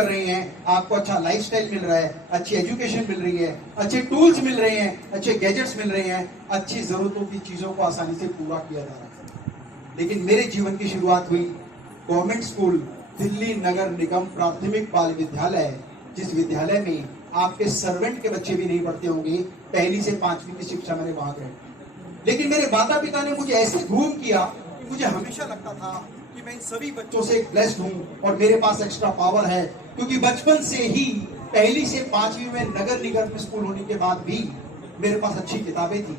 कर रहे हैं, आपको अच्छा लाइफस्टाइल मिल रहा है, अच्छी एजुकेशन मिल रही है, अच्छे टूल्स मिल रहे हैं, अच्छे गैजेट्स मिल रहे हैं, अच्छी जरूरतों की चीजों को आसानी से पूरा किया जा रहा है। लेकिन मेरे जीवन की शुरुआत हुई गवर्नमेंट स्कूल दिल्ली नगर निगम प्राथमिक बाल विद्यालय, जिस विद्यालय में आपके सर्वेंट के बच्चे भी नहीं पढ़ते होंगे। पहली से 5वीं की शिक्षा मैंने वहां ग्रहण। लेकिन मेरे माता पिता ने मुझे ऐसे ग्रूम किया कि मुझे हमेशा लगता था कि मैं इन सभी बच्चों से ब्लेस्ड हूं और मेरे पास एक्स्ट्रा पावर है, क्योंकि बचपन से ही पहली से 5वीं में नगर निगम में स्कूल होने के बाद भी मेरे पास अच्छी किताबें थी,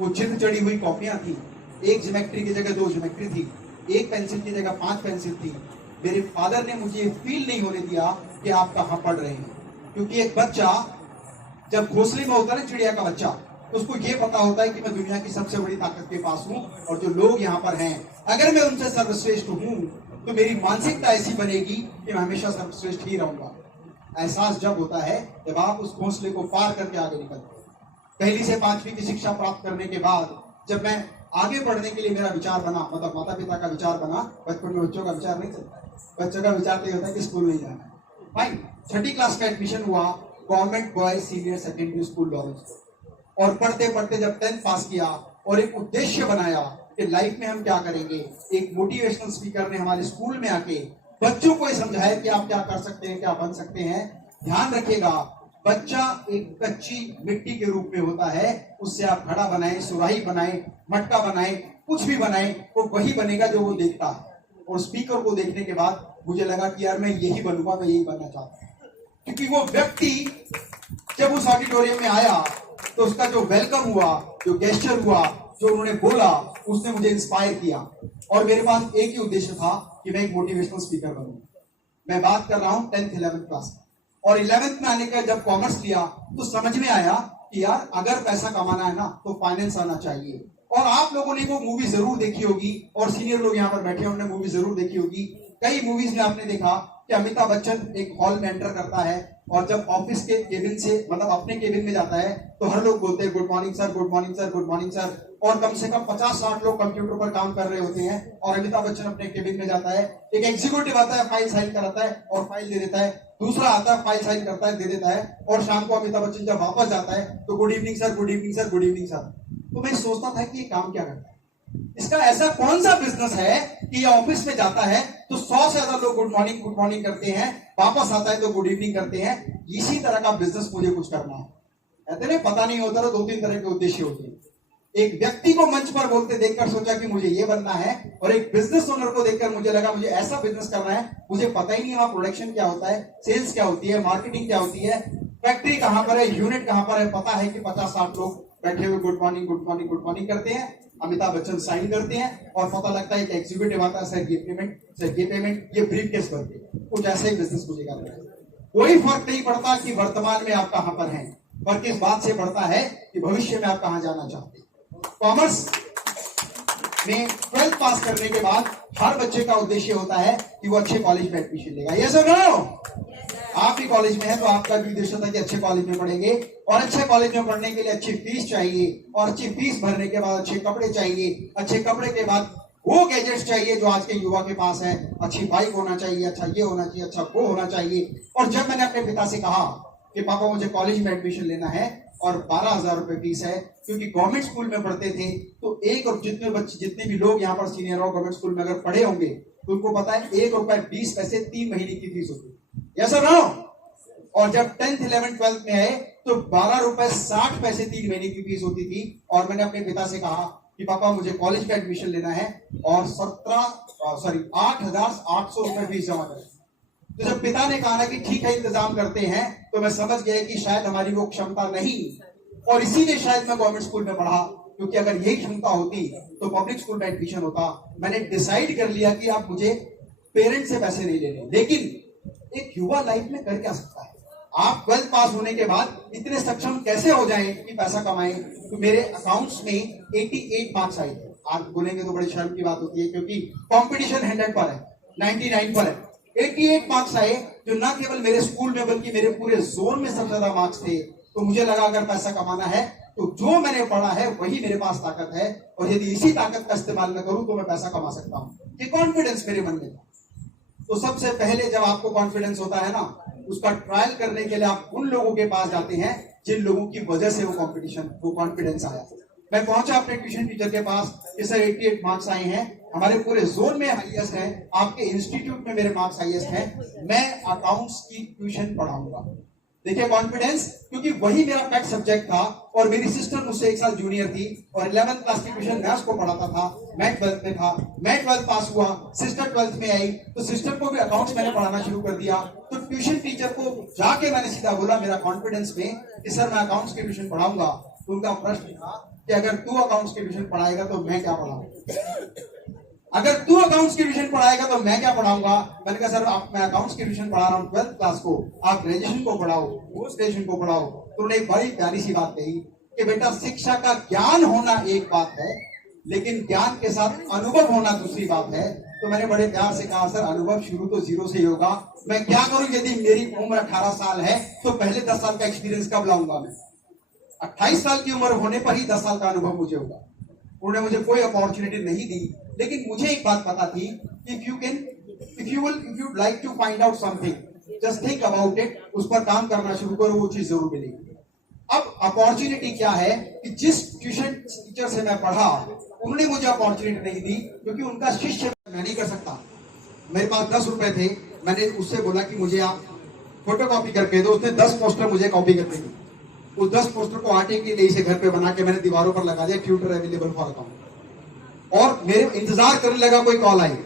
वो चित्र चढ़ी हुई कॉपियां थी, एक ज्योमेट्री की जगह 2 ज्योमेट्री थी, एक पेंसिल की जगह 5 पेंसिल थी। मेरे फादर ने मुझे फील नहीं होने दिया कि आप कहां पढ़ रहे हैं, क्योंकि एक बच्चा जब घोंसले में होता है ना, चिड़िया का बच्चा, तो उसको ये पता होता है कि मैं दुनिया की सबसे बड़ी ताकत के पास हूं और जो लोग यहाँ पर हैं अगर मैं उनसे सर्वश्रेष्ठ हूं तो मेरी मानसिकता ऐसी बनेगी कि मैं हमेशा सर्वश्रेष्ठ ही रहूंगा। एहसास जब होता है जब आप उस घोंसले को पार करके आगे निकलते हैं। पहली से 5वीं की शिक्षा प्राप्त करने के बाद जब मैं आगे बढ़ने के लिए मेरा विचार बना, मतलब माता पिता का विचार बना, बचपन में बच्चों का विचार नहीं चलता है, बच्चों का विचार तो होता है कि स्कूल नहीं जाना है। फाइन, 6ठी क्लास का एडमिशन हुआ government boys senior secondary school Lawrence, और पढ़ते पढ़ते जब 10th पास किया और एक उद्देश्य बनाया कि लाइफ में हम क्या करेंगे, एक मोटिवेशनल स्पीकर ने हमारे स्कूल में आके बच्चों को ये समझाया कि आप क्या कर सकते हैं, क्या बन सकते हैं। ध्यान रखिएगा, बच्चा एक कच्ची मिट्टी के रूप में होता है, उससे आप घड़ा बनाए, सुराही बनाए, मटका बनाए, कुछ भी बनाए, वो वही बनेगा जो वो देखता है। और स्पीकर को देखने के बाद मुझे लगा कि यार मैं यही बनूंगा, मैं यही बनना चाहता हूं, क्योंकि वो व्यक्ति जब उस ऑडिटोरियम में आया तो उसका जो वेलकम हुआ, जो गेस्चर हुआ, जो उन्होंने बोला, उसने मुझे इंस्पायर किया। और मेरे पास एक ही उद्देश्य था कि मैं एक मोटिवेशनल स्पीकर बनूं। मैं बात कर रहा हूं 10th 11th क्लास और 11th में आने का जब कॉमर्स लिया तो समझ में आया कि यार अगर पैसा कमाना है ना तो फाइनेंस आना चाहिए। और आप लोगों ने वो मूवी जरूर देखी होगी और सीनियर लोग यहाँ पर बैठे उन्होंने मूवी जरूर देखी होगी। कई मूवीज में आपने देखा कि अमिताभ बच्चन एक हॉल में एंटर करता है और जब ऑफिस के केबिन से, मतलब अपने केबिन में जाता है तो हर लोग बोलते हैं good morning sir, good morning sir, good morning sir, और कम से कम 50-60 लोग कंप्यूटर पर काम कर रहे होते हैं और अमिताभ बच्चन अपने केबिन में जाता है। एक एग्जीक्यूटिव आता है, फाइल साइन कराता है और फाइल दे देता है, दूसरा आता है, फाइल साइन करता है, दे देता है, और शाम को अमिताभ बच्चन जब वापस जाता है तो good evening sir, good evening sir, good evening sir. तो मैं सोचता था कि ये काम क्या करता है, इसका ऐसा कौन सा बिजनेस है कि ये ऑफिस में जाता है तो 100 से ज्यादा लोग गुड मॉर्निंग करते हैं, वापस आता है तो गुड इवनिंग करते हैं। इसी तरह का बिजनेस मुझे कुछ करना है। कहते नहीं, पता नहीं होता, 2-3 तरह के उद्देश्य होते हैं। एक व्यक्ति को मंच पर बोलते देखकर सोचा कि मुझे ये बनना है, और एक बिजनेस ओनर को देखकर मुझे लगा मुझे ऐसा बिजनेस करना है। मुझे पता ही नहीं वहां प्रोडक्शन क्या होता है, सेल्स क्या होती है, मार्केटिंग क्या होती है, फैक्ट्री कहां पर है, यूनिट कहां पर है। पता है कि 50-60 लोग बैठे हुए good morning good morning good morning करते हैं, अमिताभ बच्चन साइन करते हैं और पता लगता है कि एग्जीक्यूटिव आता है, सर ये पेमेंट, सर ये पेमेंट, ये ब्रीफकेस करते हैं। कुछ ऐसा ही बिजनेस मुझे करना है। कोई फर्क नहीं पड़ता कि वर्तमान में आप कहां पर हैं, फर्क इस बात से पड़ता है कि भविष्य में आप कहां जाना चाहते हैं। कॉमर्स में 12th पास करने के बाद हर बच्चे का उद्देश्य होता है कि वो अच्छे कॉलेज में एडमिशन लेगा। यस और नो? आप भी कॉलेज में है तो आपका भी उद्देश्य था कि अच्छे कॉलेज में पढ़ेंगे, और अच्छे कॉलेज में पढ़ने के लिए अच्छी फीस चाहिए, और अच्छी फीस भरने के बाद अच्छे कपड़े चाहिए, अच्छे कपड़े के बाद वो गैजेट्स चाहिए जो आज के युवा के पास है। अच्छी बाइक होना चाहिए, अच्छा ये होना चाहिए, अच्छा वो होना चाहिए। और जब मैंने अपने पिता से कहा कि पापा मुझे कॉलेज में एडमिशन लेना है और 12,000 रुपए फीस है, क्योंकि गवर्नमेंट स्कूल में पढ़ते थे तो एक, और जितने भी लोग यहाँ पर सीनियर और गवर्नमेंट स्कूल में अगर पढ़े होंगे तो उनको पता है 1 रुपए 20 पैसे 3 महीने की फीस होती है। यस और नो? और जब 10th 11th 12th में आए तो 12 रुपए 60 पैसे 3 महीने की फीस होती थी। और मैंने अपने पिता से कहा कि पापा मुझे कॉलेज का एडमिशन लेना है और 8,800 रुपए फीस जमा करें। तो जब पिता ने कहा ना कि ठीक है इंतजाम करते हैं, तो मैं समझ गया कि शायद हमारी वो क्षमता नहीं, और इसीलिए शायद मैं गवर्नमेंट स्कूल में पढ़ा, क्योंकि अगर यही क्षमता होती तो पब्लिक स्कूल में एडमिशन होता। मैंने डिसाइड कर लिया कि आप मुझे पेरेंट्स से पैसे नहीं लेने। लेकिन एक युवा लाइफ में कर क्या सकता है? आप 12th पास होने के बाद इतने सक्षम कैसे हो जाएं कि पैसा कमाएं? तो मेरे अकाउंट्स में 88 मार्क्स आए थे। आप बोलेंगे तो बड़ी शर्म की बात होती है, क्योंकि कंपटीशन 100 पर है, 99 पर है। 88 मार्क्स आए, जो ना केवल मेरे स्कूल में बल्कि मेरे पूरे जोन में सबसे ज्यादा मार्क्स थे। तो मुझे लगा अगर पैसा कमाना है तो जो मैंने पढ़ा है वही मेरे पास ताकत है, और यदि इसी ताकत का इस्तेमाल मैं करूं तो मैं पैसा कमा सकता हूं। ये कॉन्फिडेंस मेरे मन में था। तो सबसे पहले जब आपको कॉन्फिडेंस होता है ना, उसका ट्रायल करने के लिए आप उन लोगों के पास जाते हैं जिन लोगों की वजह से वो कॉन्फिडेंस आया। मैं पहुंचा अपने ट्यूशन टीचर के पास कि सर 88 मार्क्स आए हैं, हमारे पूरे जोन में हाईएस्ट है, आपके इंस्टीट्यूट में मेरे मार्क्स हाईएस्ट हैं, मैं अकाउंट्स की ट्यूशन पढ़ाऊंगा। देखिए कॉन्फिडेंस, क्योंकि वही मेरा पेट सब्जेक्ट था और मेरी सिस्टर मुझसे 1 साल जूनियर थी और 11th क्लास की ट्यूशन मैं उसको पढ़ाता था, मैं 12th में था, मैं 12th पास हुआ, सिस्टर 12th में आई, तो सिस्टर को भी अकाउंट्स मैंने पढ़ाना शुरू कर दिया। तो ट्यूशन टीचर को जाके मैंने सीधा बोला मेरा कॉन्फिडेंस में कि सर मैं अकाउंट्स की ट्यूशन पढ़ाऊंगा। तो उनका प्रश्न था कि अगर तू अकाउंट्स की ट्यूशन पढ़ाएगा तो मैं क्या पढ़ाऊंगा, अगर तू अकाउंट्स की ट्यूशन पढ़ाएगा तो मैं क्या पढ़ाऊंगा। मैंने कहा सर मैं अकाउंट्स की ट्यूशन पढ़ा रहा हूँ 12th क्लास को, आप ग्रेजुएशन को पढ़ाओ, पोस्ट ग्रेजुएशन को पढ़ाओ। तो उन्होंने एक बड़ी प्यारी सी बात कही कि बेटा शिक्षा का ज्ञान होना एक बात है, लेकिन ज्ञान के साथ अनुभव होना दूसरी बात है। तो मैंने बड़े प्यार से कहा सर अनुभव शुरू तो 0 से ही होगा, मैं क्या करूं यदि मेरी उम्र 18 साल है तो पहले 10 साल का एक्सपीरियंस कब लाऊंगा मैं, 28 साल की उम्र होने पर ही 10 साल का अनुभव मुझे होगा। उन्होंने मुझे कोई अपॉर्चुनिटी नहीं दी, लेकिन मुझे एक बात पता थी, if you like to find out something just think about it, उस पर काम करना शुरू करो, वो चीज जरूर मिलेगी। अब अपॉर्चुनिटी क्या है कि जिस ट्यूशन टीचर से मैं पढ़ा उन्होंने मुझे अपॉर्चुनिटी नहीं दी, क्योंकि उनका शिष्य मैं नहीं कर सकता। मेरे पास 10 रुपए थे, मैंने उससे बोला कि मुझे आप फोटो कॉपी करके दो, उसने 10 पोस्टर मुझे कॉपी करके दी। उस 10 पोस्टर को आटे की लेई से घर पे बना के मैंने दीवारों पर लगा दिया, ट्यूटर अवेलेबल फॉर अकाउंट। और मेरे इंतजार करने लगा कोई कॉल आई।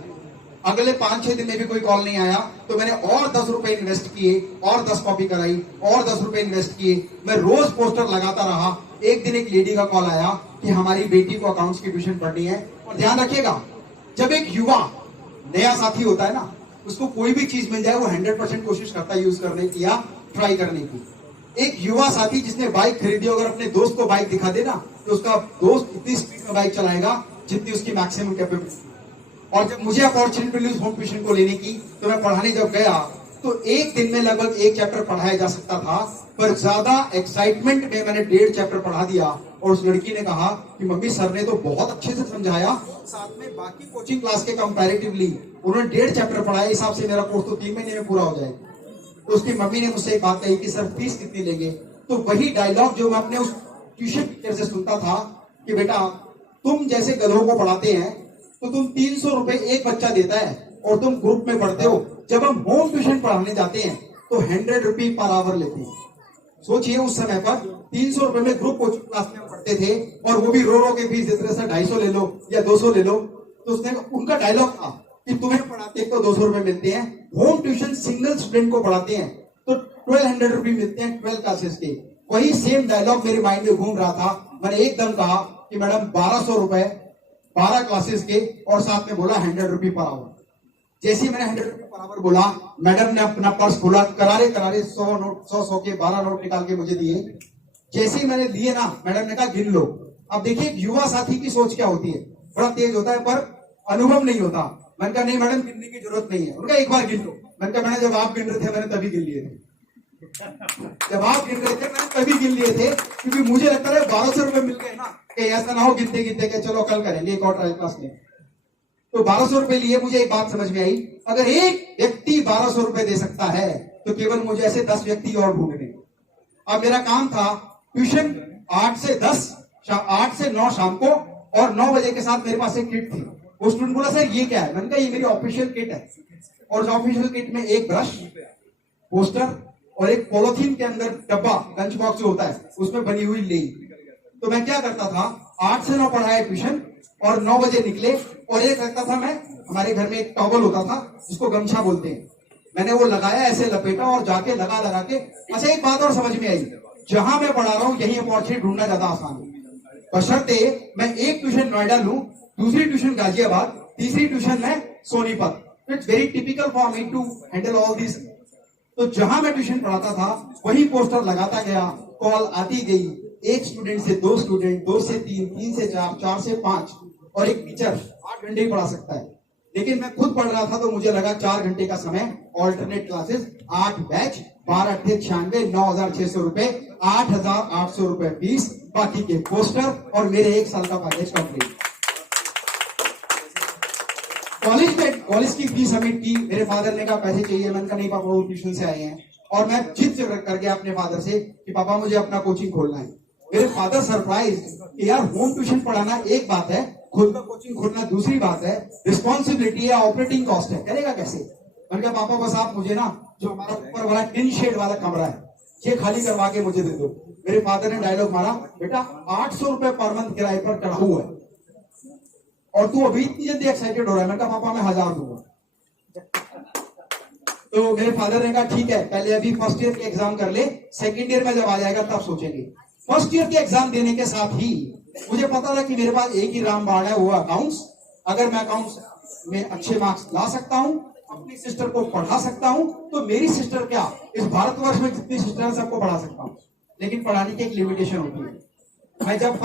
अगले 5-6 दिन में भी कोई कॉल नहीं आया, तो मैंने और 10 रुपए इन्वेस्ट किए और 10 कॉपी कराई और 10 रुपए इन्वेस्ट किए। मैं रोज पोस्टर लगाता रहा। एक दिन एक लेडी का कॉल आया कि हमारी बेटी को अकाउंट्स की ट्यूशन पढ़नी है। और ध्यान रखिएगा, जब एक युवा नया साथी होता है ना, उसको कोई भी चीज मिल जाए वो 100% कोशिश करता है यूज करने की या ट्राई करने की। एक युवा साथी जिसने बाइक खरीदी, अगर अपने दोस्त को बाइक दिखा देना तो उसका दोस्त इतनी स्पीड में बाइक चलाएगा जितनी उसकी मैक्सिमम कैपेबिलिटी। और जब मुझे अपॉर्चुनिटी मिली उस होम ट्यूशन को लेने की, तो मैं पढ़ाने जब गया तो एक दिन में लगभग 1 चैप्टर पढ़ाया जा सकता था, पर ज्यादा एक्साइटमेंट में मैंने 1.5 चैप्टर पढ़ा दिया। और उस लड़की ने कहा कि मम्मी सर ने तो बहुत अच्छे से समझाया, साथ में बाकी कोचिंग क्लास के कंपैरेटिवली उन्होंने 1.5 चैप्टर पढ़ाया, हिसाब से मेरा कोर्स तो 3 महीने में पूरा हो जाएगा। तो उसकी मम्मी ने मुझसे एक बात कही कि सर फीस कितनी लेंगे। तो वही डायलॉग जो मैं अपने उस ट्यूशन टीचर से सुनता था कि बेटा तुम जैसे गधों को पढ़ाते हैं तो तुम 300 रुपए एक बच्चा देता है और तुम ग्रुप में पढ़ते हो, जब हम होम ट्यूशन पढ़ाने जाते हैं तो 100 रुपए पर आवर लेते हैं। सोचिए उस समय पर 300 रुपए में ग्रुप कोचिंग क्लास में पढ़ते थे और वो भी रो रो के फीस देते थे, 250 ले लो या 200 ले लो। तो उसने उनका डायलॉग था कि तुम्हें पढ़ाते तो 200 रुपए मिलते हैं, होम ट्यूशन सिंगल स्टूडेंट को पढ़ाते हैं तो 1200 रुपए मिलते हैं 12 क्लासेस के। वही सेम डायलॉग मेरे माइंड में घूम रहा था। मैंने एकदम कहा कि मैडम 1200 रुपए 12 क्लासेस के, और साथ में बोला 100 रुपए पर आवर। जैसे मैंने 100 रुपए पर आवर बोला, मैडम ने अपना पर्स खोला, करारे करारे 100 के 12 नोट निकाल के मुझे दिए। जैसे ही मैंने लिए ना, मैडम ने कहा गिन लो। अब देखिए युवा साथी की सोच क्या होती है, बड़ा तेज होता है पर अनुभव नहीं होता। मैंने कहा नहीं मैडम गिनने की जरूरत नहीं है। उनका एक बार गिन लो। मैंने कहा मैंने जब आप गिन रहे थे मैंने तभी गिन लिए थे, जब आप गिन रहे थे मैंने तभी गिन लिए थे, क्योंकि मुझे लगता है 1200 रुपए मिल गए ना, कि ऐसा ना हो गिनते गिनते के चलो कल करेंगे एक और ट्रायल क्लास में। तो 1200 रुपए लिए। मुझे एक बात समझ में आई, अगर एक व्यक्ति 1200 रुपए दे सकता है तो केवल मुझे ऐसे 10 व्यक्ति और ढूंढने। अब मेरा काम था ट्यूशन 8 से 10, 8 से 9 शाम को, और 9 बजे के साथ मेरे पास एक किट थी। वो स्टूडेंट बोला सर ये क्या है, मैंने कहा ये मेरी ऑफिशियल किट है। और उस ऑफिशियल किट में एक ब्रश, पोस्टर और एक पॉलिथीन के अंदर डब्बा, लंच बॉक्स जो होता है उसमें बनी हुई लेई। तो मैं क्या करता था, 8 से 9 पढ़ाया ट्यूशन और 9 बजे निकले। और एक रखता था मैं, हमारे घर में एक टॉवल होता था जिसको गमछा बोलते हैं, मैंने वो लगाया, ऐसे लपेटा और जाके लगा के। अच्छा एक बात और समझ में आई, जहां मैं पढ़ा रहा हूं यही अपॉर्चुनिटी ढूंढना ज्यादा आसान है, बशर्ते मैं एक ट्यूशन नोएडा लूं, दूसरी ट्यूशन गाजियाबाद, तीसरी ट्यूशन में Sonipat. It's very typical for me to handle all this. तो जहां मैं ट्यूशन पढ़ाता था वही पोस्टर लगाता गया, कॉल आती गई, एक स्टूडेंट से 2 स्टूडेंट, 2 से 3, 3 से 4, 4 से 5, और एक टीचर 8 घंटे ही पढ़ा सकता है। लेकिन मैं खुद पढ़ रहा था तो मुझे लगा 4 घंटे का समय, ऑल्टरनेट क्लासेस, 8 बैच, 12 × 96, 9600 रुपए, 8800 रुपए फीस, बाकी के पोस्टर और मेरे 1 साल का पैकेज कंप्लीट। कॉलेज की फीस सबमिट की। मेरे फादर ने कहा पैसे चाहिए, मैंने कहा नहीं पापा वो ट्यूशन से आए हैं। और मैं जिद कर गया अपने फादर से कि पापा मुझे अपना कोचिंग खोलना है। मेरे फादर सरप्राइज, यार होम ट्यूशन पढ़ाना एक बात है, खुद का कोचिंग खोलना दूसरी बात है, रिस्पॉन्सिबिलिटी है, ऑपरेटिंग कॉस्ट है, करेगा कैसे? मैंने कहा पापा बस आप मुझे ना जो हमारा ऊपर वाला टिन शेड वाला कमरा है ये खाली करवा के मुझे दे दो। मेरे फादर ने डायलॉग मारा, बेटा 800 रुपए पर मंथ किराए पर चढ़ा हुआ है और तू अभी इतनी जल्दी एक्साइटेड हो रहा है। मैंने कहा पापा मैं 1000 दूंगा। तो मेरे फादर ने कहा ठीक है, पहले अभी फर्स्ट ईयर के एग्जाम कर ले, सेकंड ईयर में जब आ जाएगा तब सोचेंगे। फर्स्ट ईयर के एग्जाम देने के साथ ही मुझे पता था कि मेरे पास एक ही रामबाण है, वो अकाउंट्स। अगर मैं अकाउंट्स में अच्छे मार्क्स ला सकता हूं, अपनी सिस्टर को पढ़ा सकता हूं, तो मेरी सिस्टर क्या, इस भारतवर्ष में जितनी सिस्टर है सबको पढ़ा सकता हूं। लेकिन पढ़ाने की एक लिमिटेशन होती है। मैं जब